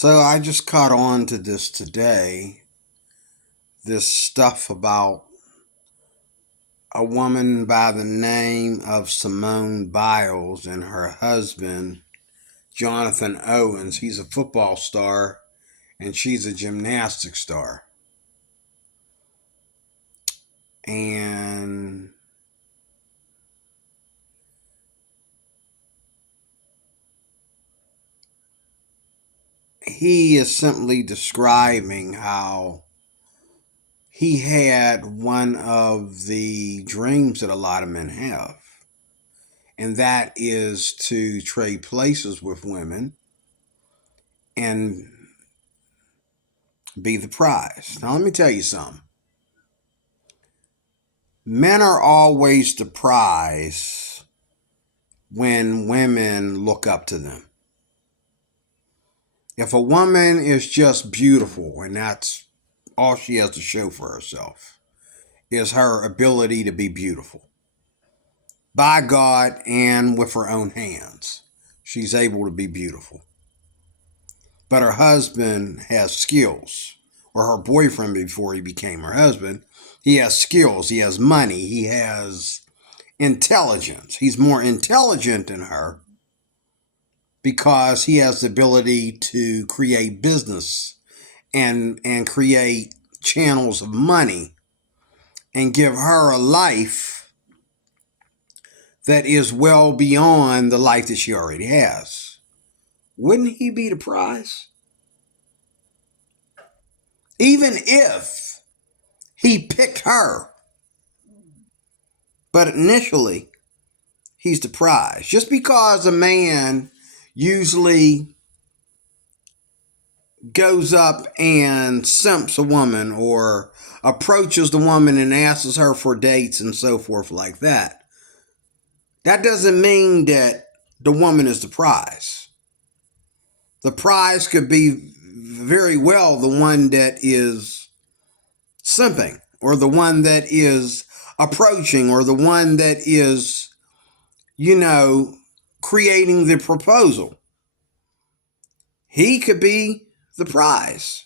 So I just caught on to this today. This stuff about a woman by the name of Simone Biles and her husband, Johnathon Owens. He's a football star and she's a gymnastics star. And he is simply describing how he had one of the dreams that a lot of men have, and that is to trade places with women and be the prize. Now, let me tell you something. Men are always the prize when women look up to them. If a woman is just beautiful and that's all she has to show for herself, is her ability to be beautiful. By God and with her own hands, she's able to be beautiful. But her husband has skills, or her boyfriend before he became her husband. He has skills, he has money, he has intelligence. He's more intelligent than her because he has the ability to create business and create channels of money and give her a life that is well beyond the life that she already has. Wouldn't he be the prize? Even if he picked her. But initially, he's the prize. Just because a man usually goes up and simps a woman or approaches the woman and asks her for dates and so forth like that, that doesn't mean that the woman is the prize. The prize could be very well the one that is simping, or the one that is approaching, or the one that is, creating the proposal. He could be the prize.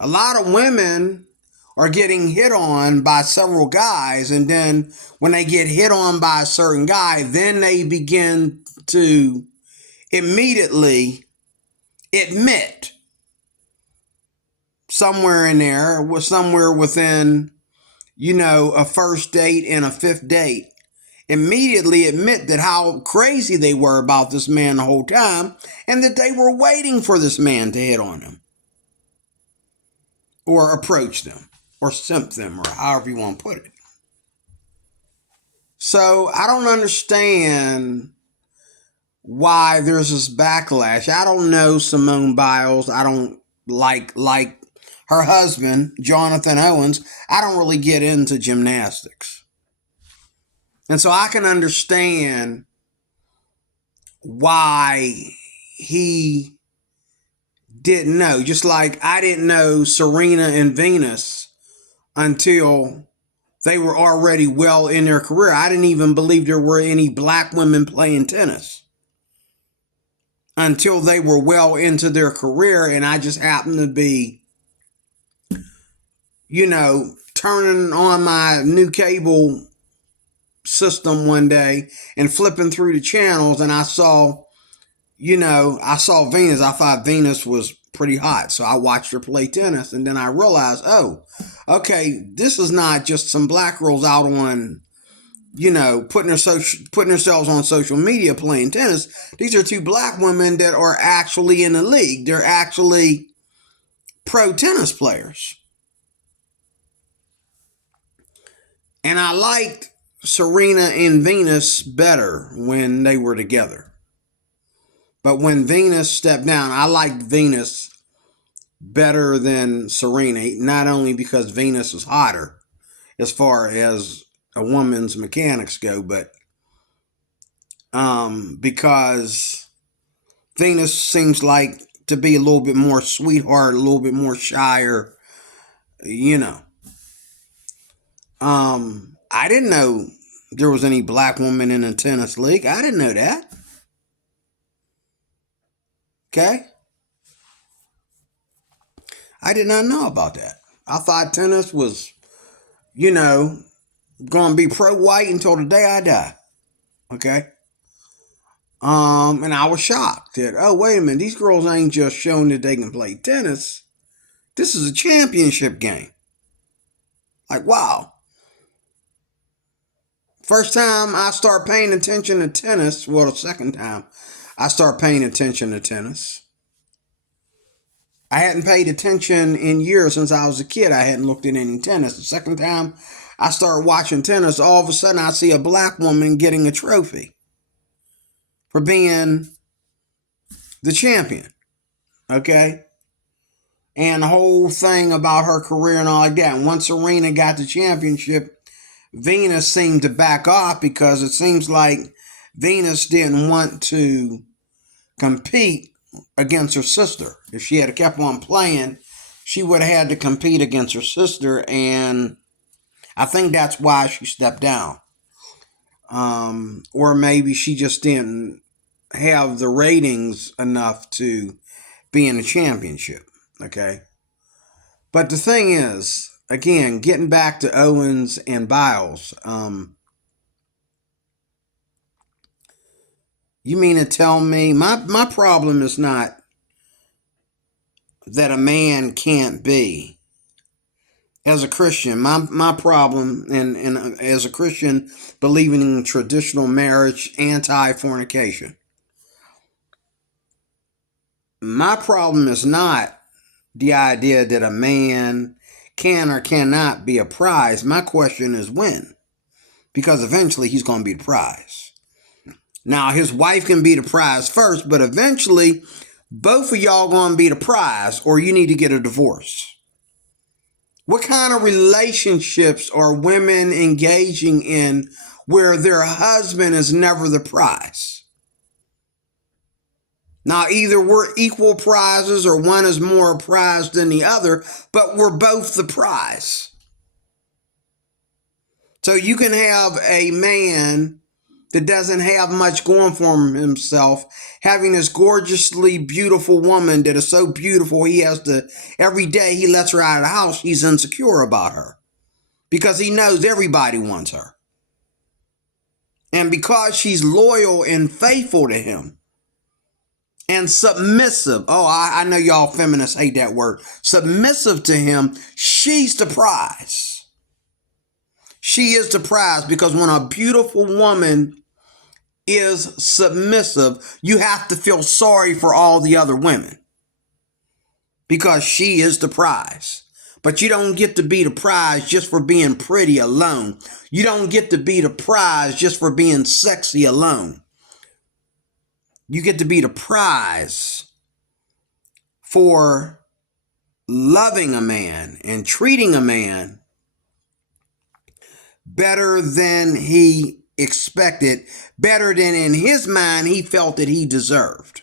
A lot of women are getting hit on by several guys, and then when they get hit on by a certain guy, then they begin to immediately admit somewhere in there, somewhere within, a first date and a fifth date, immediately admit that how crazy they were about this man the whole time and that they were waiting for this man to hit on them or approach them or simp them or however you want to put it. So I don't understand why there's this backlash. I don't know Simone Biles. I don't like her husband, Johnathon Owens. I don't really get into gymnastics. And so I can understand why he didn't know. Just like I didn't know Serena and Venus until they were already well in their career. I didn't even believe there were any black women playing tennis until they were well into their career. And I just happened to be, turning on my new cable system one day and flipping through the channels, and I saw Venus. I thought Venus was pretty hot, so I watched her play tennis, and then I realized, oh, okay, this is not just some black girls out on, putting themselves on social media playing tennis. These are two black women that are actually in the league. They're actually pro tennis players. And I liked Serena and Venus better when they were together. But when Venus stepped down, I liked Venus better than Serena, not only because Venus was hotter as far as a woman's mechanics go, but because Venus seems like to be a little bit more sweetheart, a little bit more shyer, I didn't know there was any black woman in the tennis league. I didn't know that. Okay. I did not know about that. I thought tennis was, you know, going to be pro-white until the day I die. Okay? And I was shocked that, oh, wait a minute, these girls ain't just showing that they can play tennis. This is a championship game. Like, wow. First time I start paying attention to tennis, well, the second time I start paying attention to tennis. I hadn't paid attention in years since I was a kid. I hadn't looked at any tennis. The second time I started watching tennis, all of a sudden I see a black woman getting a trophy for being the champion. Okay? And the whole thing about her career and all like that. And once Serena got the championship, Venus seemed to back off because it seems like Venus didn't want to compete against her sister. If she had kept on playing, she would have had to compete against her sister, and I think that's why she stepped down. Or maybe she just didn't have the ratings enough to be in the championship. Okay. But the thing is, again, getting back to Owens and Biles, you mean to tell me my problem is not that a man can't be. As a Christian, my problem, and as a Christian believing in traditional marriage, anti-fornication, my problem is not the idea that a man can or cannot be a prize. My question is when. Because eventually he's going to be the prize. Now, his wife can be the prize first, but eventually both of y'all going to be the prize, or you need to get a divorce. What kind of relationships are women engaging in where their husband is never the prize? Now, either we're equal prizes or one is more prized than the other, but we're both the prize. So you can have a man that doesn't have much going for himself, having this gorgeously beautiful woman that is so beautiful he has to, every day he lets her out of the house, he's insecure about her because he knows everybody wants her. And because she's loyal and faithful to him and submissive, I know y'all feminists hate that word, submissive to him, she's the prize. She is the prize, because when a beautiful woman is submissive, you have to feel sorry for all the other women because she is the prize. But you don't get to be the prize just for being pretty alone. You don't get to be the prize just for being sexy alone. You get to be the prize for loving a man and treating a man better than he expected, better than in his mind he felt that he deserved.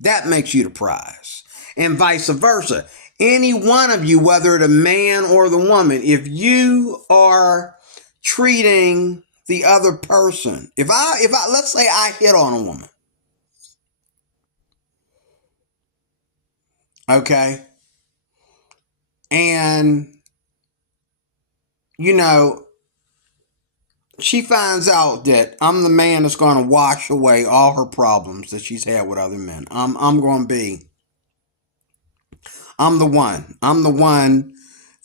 That makes you the prize. And vice versa. Any one of you, whether the man or the woman, if you are treating the other person, if I let's say I hit on a woman, okay, and she finds out that I'm the man that's going to wash away all her problems that she's had with other men. I'm the one. I'm the one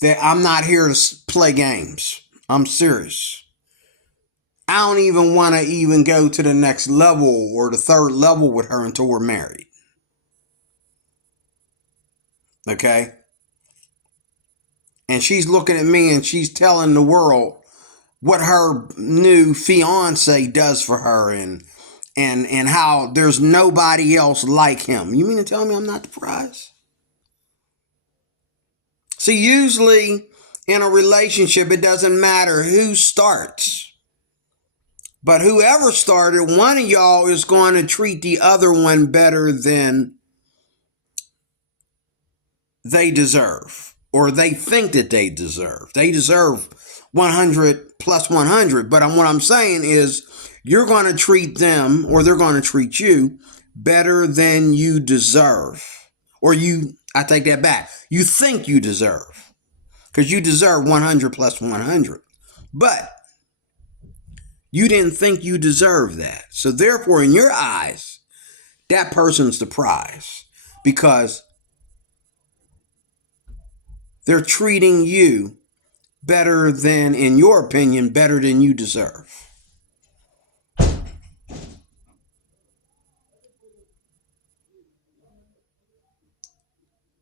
that I'm not here to play games. I'm serious. I don't even want to even go to the next level or the third level with her until we're married. Okay? And she's looking at me and she's telling the world what her new fiance does for her and how there's nobody else like him. You mean to tell me I'm not the prize? See, usually in a relationship, it doesn't matter who starts. But whoever started, one of y'all is going to treat the other one better than they deserve, or they think that they deserve. They deserve 100 plus 100. But what I'm saying is you're going to treat them, or they're going to treat you better than you deserve, or you I take that back. You think you deserve, because you deserve 100 plus 100. But you didn't think you deserved that. So therefore, in your eyes, that person's the prize, because they're treating you better than, in your opinion, better than you deserve.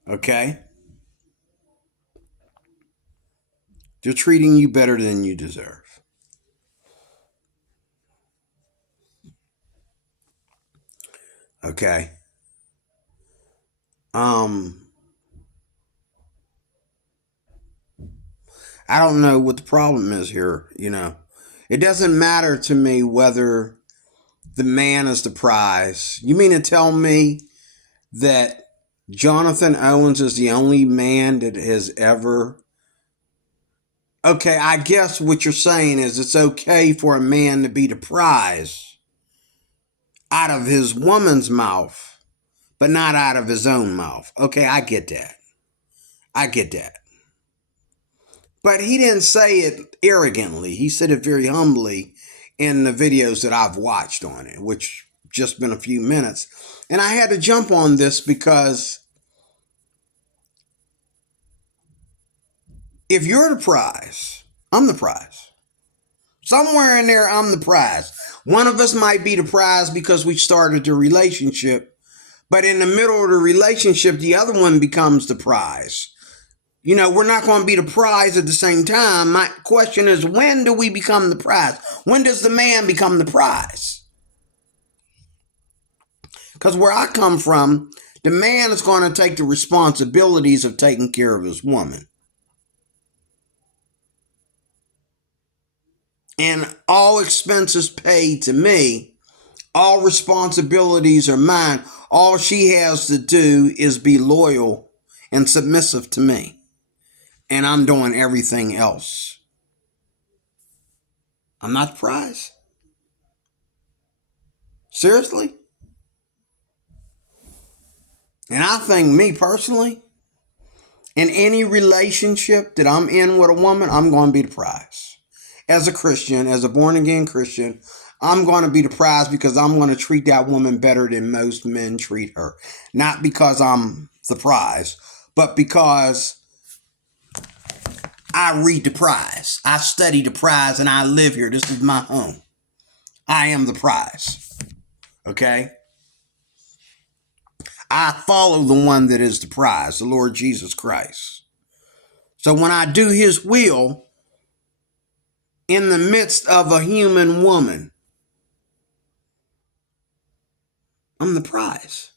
Okay? They're treating you better than you deserve. Okay? I don't know what the problem is here, you know. It doesn't matter to me whether the man is the prize. You mean to tell me that Johnathon Owens is the only man that has ever... Okay, I guess what you're saying is it's okay for a man to be the prize out of his woman's mouth, but not out of his own mouth. Okay, I get that. I get that. But he didn't say it arrogantly. He said it very humbly in the videos that I've watched on it, which just been a few minutes. And I had to jump on this because if you're the prize, I'm the prize. Somewhere in there, I'm the prize. One of us might be the prize because we started the relationship, but in the middle of the relationship, the other one becomes the prize. You know, we're not going to be the prize at the same time. My question is, when do we become the prize? When does the man become the prize? Because where I come from, the man is going to take the responsibilities of taking care of his woman. And all expenses paid to me, all responsibilities are mine. All she has to do is be loyal and submissive to me. And I'm doing everything else. I'm not the prize. Seriously? And I think, me personally, in any relationship that I'm in with a woman, I'm going to be the prize. As a Christian, as a born-again Christian, I'm going to be the prize because I'm going to treat that woman better than most men treat her. Not because I'm the prize, but because I read the prize. I study the prize and I live here. This is my home. I am the prize. Okay? I follow the one that is the prize, the Lord Jesus Christ. So when I do his will in the midst of a human woman, I'm the prize.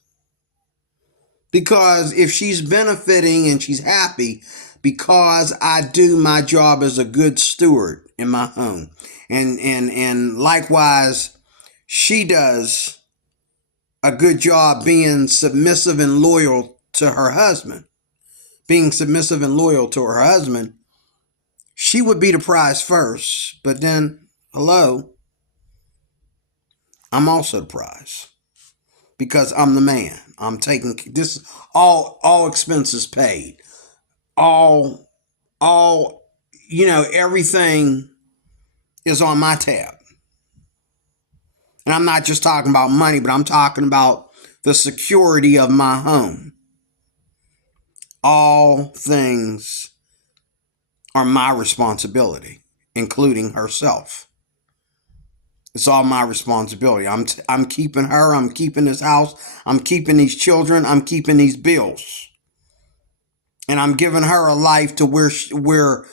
Because if she's benefiting and she's happy, because I do my job as a good steward in my home. And likewise, she does a good job being submissive and loyal to her husband. Being submissive and loyal to her husband, she would be the prize first. But then, hello, I'm also the prize. Because I'm the man. I'm taking this, all expenses paid. All, you know, everything is on my tab. And I'm not just talking about money, but I'm talking about the security of my home. All things are my responsibility, including herself. It's all my responsibility. I'm keeping her. I'm keeping this house. I'm keeping these children. I'm keeping these bills. And I'm giving her a life to where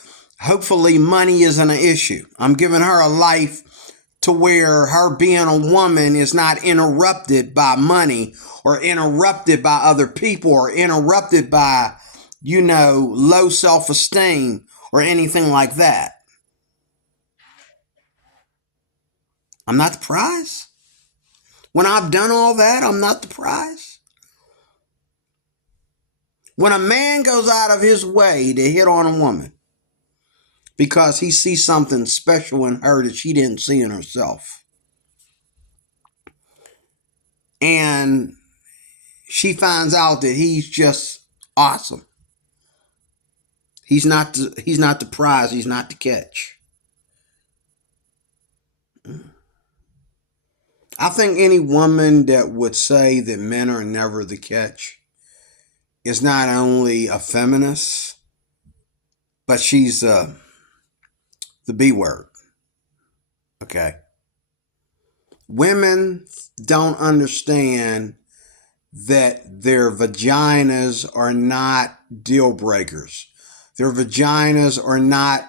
hopefully money isn't an issue. I'm giving her a life to where her being a woman is not interrupted by money or interrupted by other people or interrupted by, you know, low self-esteem or anything like that. I'm not the prize. When I've done all that, I'm not the prize. When a man goes out of his way to hit on a woman because he sees something special in her that she didn't see in herself, and she finds out that he's just Awesome. He's not the prize. He's not the catch. I think any woman that would say that men are never the catch is not only a feminist, but she's the B word. Okay. Women don't understand that their vaginas are not deal breakers. Their vaginas are not,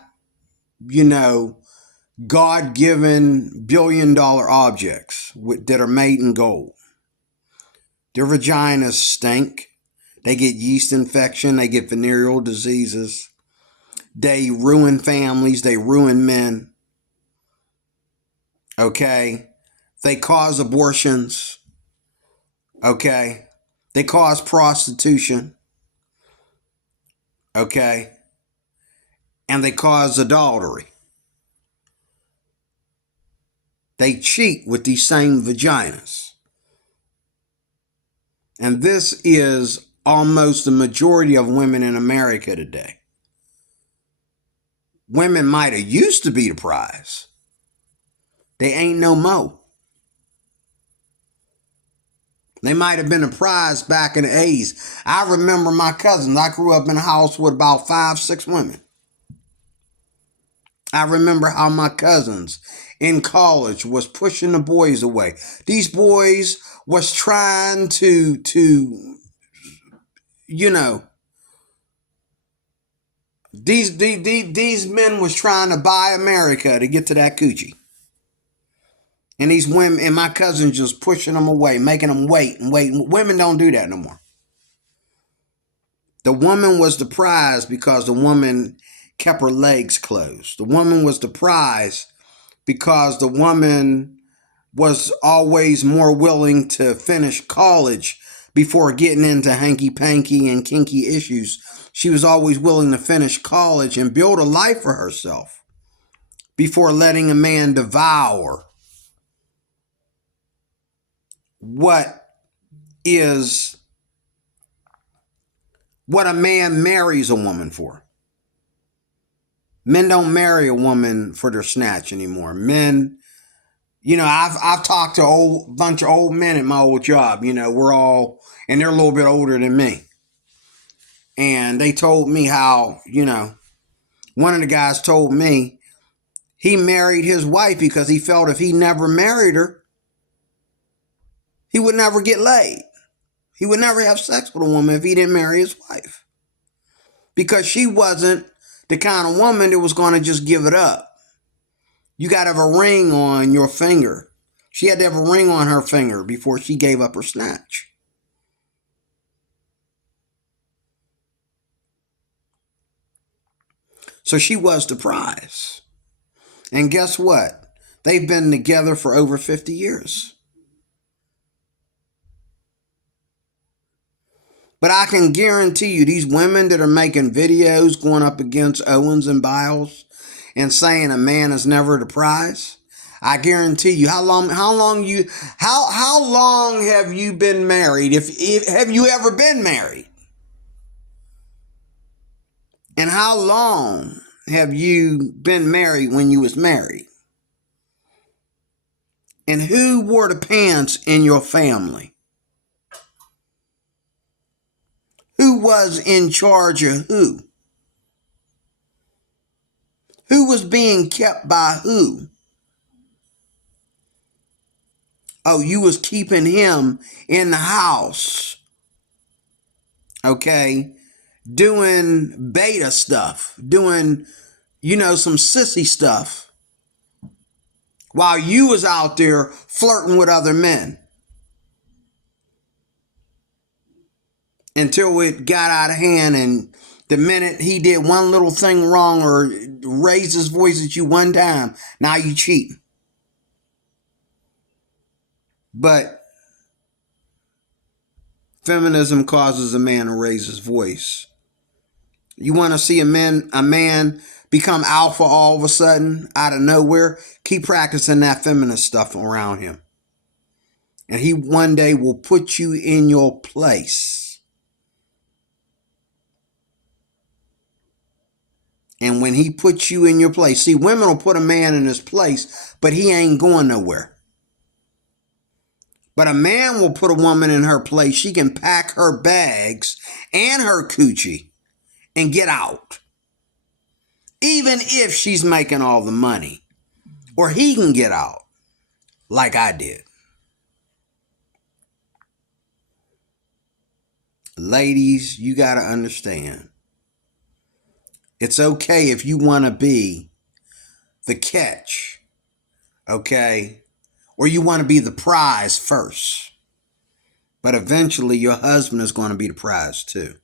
God-given billion-dollar objects that are made in gold. Their vaginas stink. They get yeast infection. They get venereal diseases. They ruin families. They ruin men. Okay? They cause abortions. Okay? They cause prostitution. Okay? And they cause adultery. They cheat with these same vaginas. And this is almost the majority of women in America today. Women might have used to be the prize. They ain't no more. They might have been a prize back in the 80s. I remember my cousins. I grew up in a house with about 5, 6 women. I remember how my cousins in college was pushing the boys away. These boys was trying to these men was trying to buy America to get to that coochie. And these women and my cousins just pushing them away, making them wait and wait. Women don't do that no more. The woman was the prize because the woman kept her legs closed. The woman was the prize because the woman was always more willing to finish college before getting into hanky-panky and kinky issues. She was always willing to finish college and build a life for herself before letting a man devour what a man marries a woman for. Men don't marry a woman for their snatch anymore. Men, I've talked to a bunch of old men at my old job. We're all, and they're a little bit older than me. And they told me how, one of the guys told me he married his wife because he felt if he never married her, he would never get laid. He would never have sex with a woman if he didn't marry his wife. Because she wasn't the kind of woman that was going to just give it up. You got to have a ring on your finger. She had to have a ring on her finger before she gave up her snatch. So she was the prize. And guess what? They've been together for over 50 years. But I can guarantee you, these women that are making videos going up against Owens and Biles and saying a man is never the prize, I guarantee you, how long have you been married? If have you ever been married? And how long have you been married when you was married? And who wore the pants in your family? Who was in charge of who? Who was being kept by who? Oh, you was keeping him in the house. Okay? Doing beta stuff. Doing, some sissy stuff. While you was out there flirting with other men. Until it got out of hand, and the minute he did one little thing wrong or raised his voice at you one time, now you cheating. But feminism causes a man to raise his voice. You want to see a man become alpha all of a sudden out of nowhere? Keep practicing that feminist stuff around him. And he one day will put you in your place. And when he puts you in your place, see, women will put a man in his place, but he ain't going nowhere. But a man will put a woman in her place. She can pack her bags and her coochie and get out. Even if she's making all the money. Or he can get out like I did. Ladies, you got to understand. It's okay if you want to be the catch, okay? Or you want to be the prize first. But eventually your husband is going to be the prize too.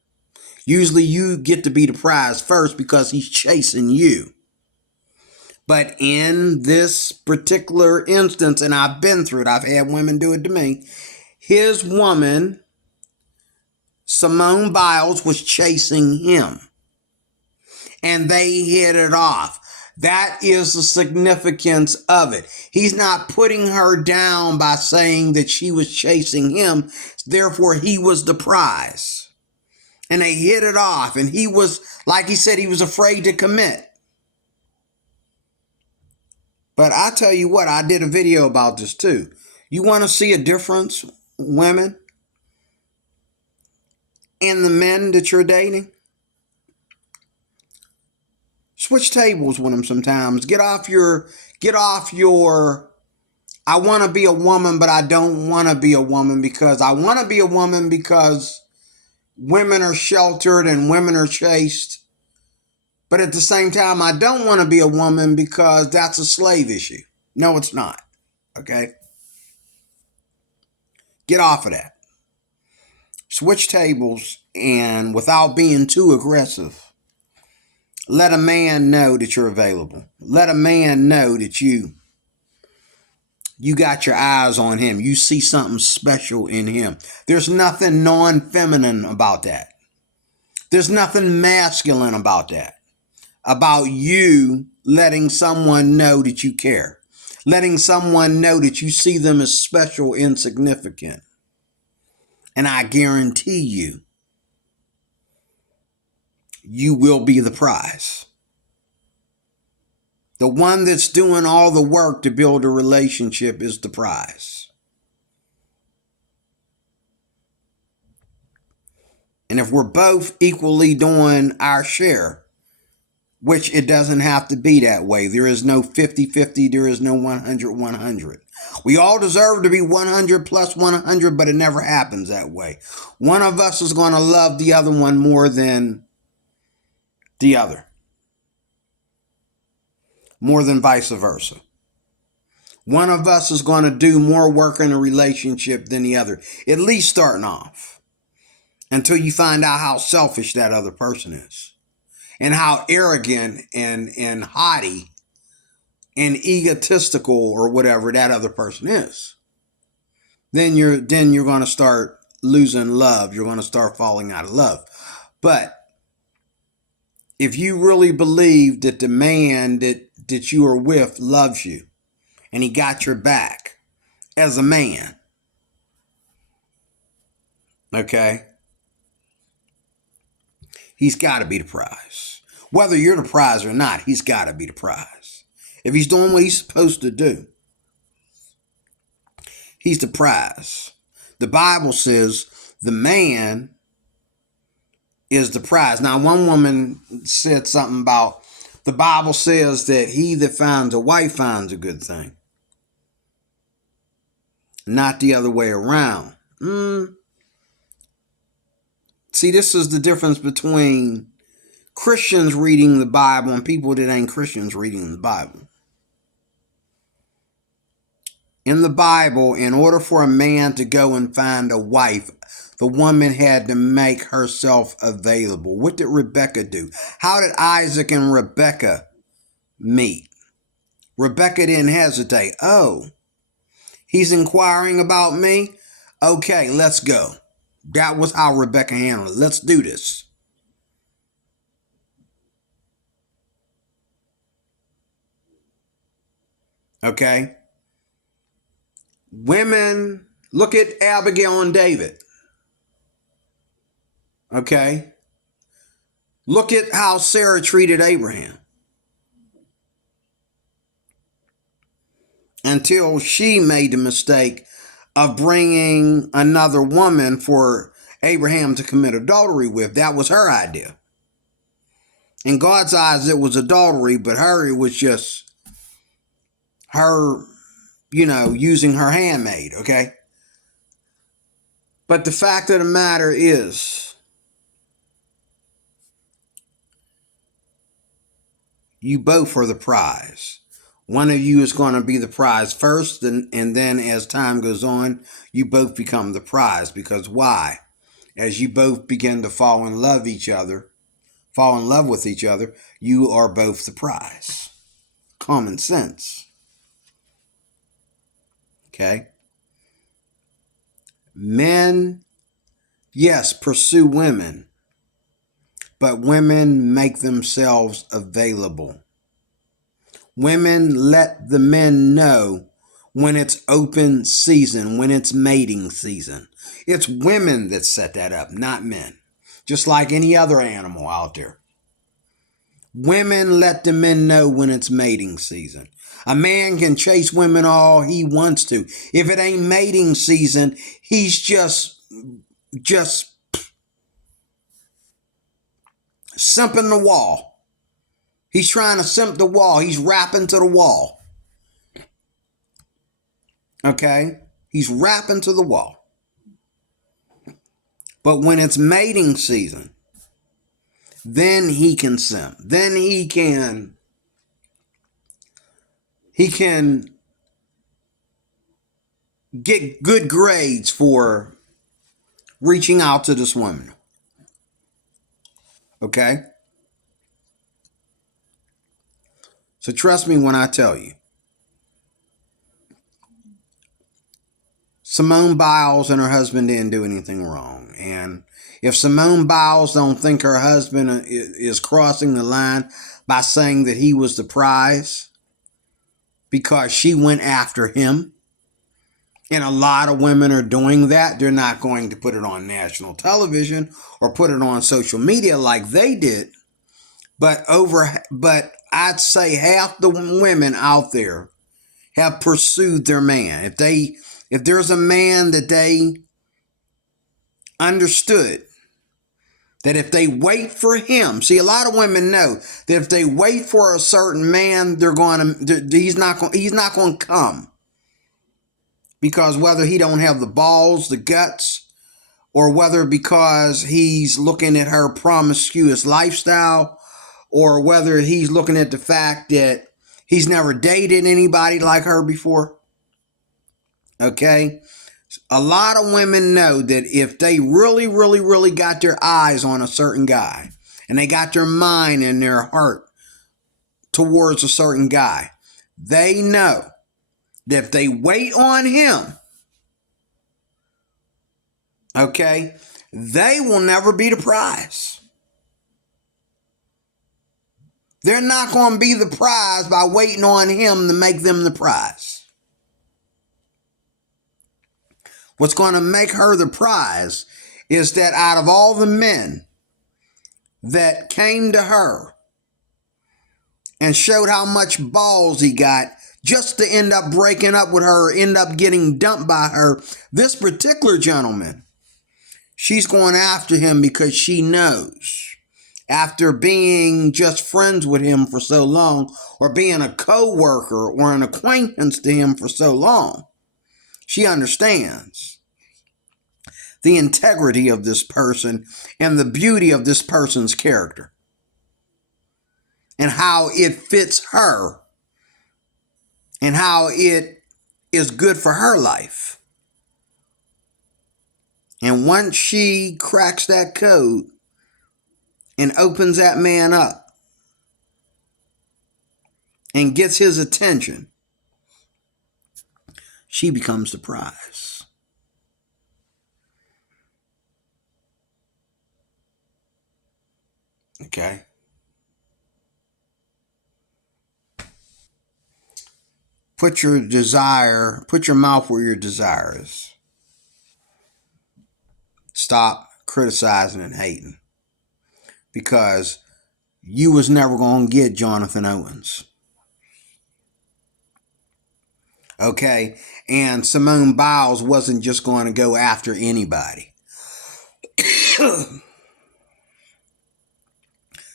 Usually you get to be the prize first because he's chasing you. But in this particular instance, and I've been through it, I've had women do it to me, his woman, Simone Biles, was chasing him. And they hit it off. That is the significance of it. He's not putting her down by saying that she was chasing him. Therefore, he was the prize. And they hit it off. And he was, like he said, he was afraid to commit. But I tell you what, I did a video about this too. You want to see a difference, women, in the men that you're dating? Switch tables with them sometimes. Get off your, I want to be a woman, but I don't want to be a woman because I want to be a woman because women are sheltered and women are chaste. But at the same time, I don't want to be a woman because that's a slave issue. No, it's not. Okay? Get off of that. Switch tables, and without being too aggressive, let a man know that you're available. Let a man know that you got your eyes on him. You see something special in him. There's nothing non-feminine about that. There's nothing masculine about that. About you letting someone know that you care. Letting someone know that you see them as special and significant. And I guarantee you, you will be the prize. The one that's doing all the work to build a relationship is the prize. And if we're both equally doing our share, which it doesn't have to be that way. There is no 50-50. There is no 100-100. We all deserve to be 100 plus 100, but it never happens that way. One of us is going to love the other one more than the other. More than vice versa. One of us is going to do more work in a relationship than the other. At least starting off. Until you find out how selfish that other person is. And how arrogant and haughty and egotistical or whatever that other person is. Then you're going to start losing love. You're going to start falling out of love. But if you really believe that the man that you are with loves you and he got your back as a man, okay, he's got to be the prize. Whether you're the prize or not, he's got to be the prize. If he's doing what he's supposed to do, he's the prize. The Bible says the man is the prize. Now, one woman said something about the Bible says that he that finds a wife finds a good thing. Not the other way around. See, this is the difference between Christians reading the Bible and people that ain't Christians reading the Bible. In the Bible, in order for a man to go and find a wife, the woman had to make herself available. What did Rebecca do? How did Isaac and Rebecca meet? Rebecca didn't hesitate. Oh, he's inquiring about me? Okay, let's go. That was how Rebecca handled it. Let's do this. Okay? Women, look at Abigail and David. Okay? Look at how Sarah treated Abraham until she made the mistake of bringing another woman for Abraham to commit adultery with. That was her idea. In God's eyes, it was adultery, but her, it was just her, using her handmaid, okay? But the fact of the matter is, you both are the prize. One of you is going to be the prize first, and then as time goes on, you both become the prize. Because why? As you both begin to fall in love with each other, you are both the prize. Common sense. Okay? Men, yes, pursue women, but women make themselves available. Women let the men know when it's open season, when it's mating season. It's women that set that up, not men. Just like any other animal out there. Women let the men know when it's mating season. A man can chase women all he wants to. If it ain't mating season, he's just simping the wall. He's trying to simp the wall. He's rapping to the wall. Okay? He's rapping to the wall. But when it's mating season, then he can simp. Then he can get good grades for reaching out to this woman. Okay? So trust me when I tell you. Simone Biles and her husband didn't do anything wrong. And if Simone Biles don't think her husband is crossing the line by saying that he was the prize because she went after him, and a lot of women are doing that, they're not going to put it on national television or put it on social media like they did. But I'd say half the women out there have pursued their man. If there's a man that they understood that if they wait for him, see, a lot of women know that if they wait for a certain man, he's not going to come, because whether he don't have the balls, the guts, or whether because he's looking at her promiscuous lifestyle, or whether he's looking at the fact that he's never dated anybody like her before. Okay? A lot of women know that if they really, really, really got their eyes on a certain guy, and they got their mind and their heart towards a certain guy, they know that if they wait on him, okay, they will never be the prize. They're not going to be the prize by waiting on him to make them the prize. What's going to make her the prize is that out of all the men that came to her and showed how much balls he got just to end up breaking up with her, end up getting dumped by her, this particular gentleman, she's going after him because she knows, after being just friends with him for so long, or being a co-worker or an acquaintance to him for so long, she understands the integrity of this person and the beauty of this person's character and how it fits her and how it is good for her life. And once she cracks that code and opens that man up and gets his attention, she becomes the prize. Okay? Put your mouth where your desire is. Stop criticizing and hating. because you was never going to get Johnathon Owens. Okay? And Simone Biles wasn't just going to go after anybody.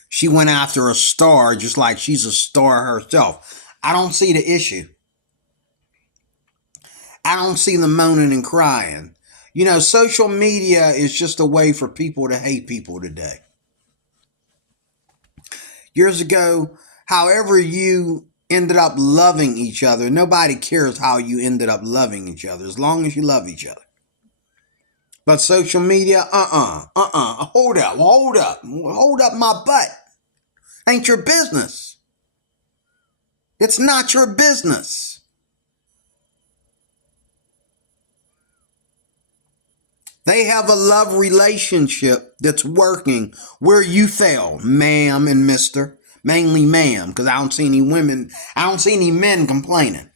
She went after a star just like she's a star herself. I don't see the issue. I don't see them moaning and crying. You know, social media is just a way for people to hate people today. Years ago, however you ended up loving each other, nobody cares how you ended up loving each other as long as you love each other. But social media, hold up my butt. Ain't your business. It's not your business. They have a love relationship that's working where you fail, ma'am and mister. Mainly ma'am, because I don't see any women, I don't see any men complaining.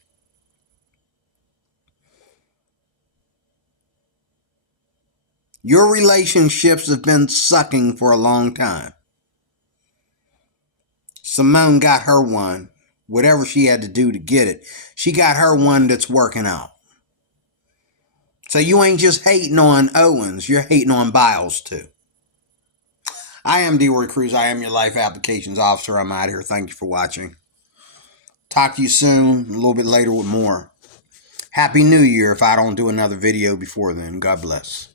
Your relationships have been sucking for a long time. Simone got her one, whatever she had to do to get it. She got her one that's working out. So you ain't just hating on Owens, you're hating on Biles too. I am D-Roy Cruz. I am your life applications officer. I'm out here. Thank you for watching. Talk to you soon, a little bit later with more. Happy New Year if I don't do another video before then. God bless.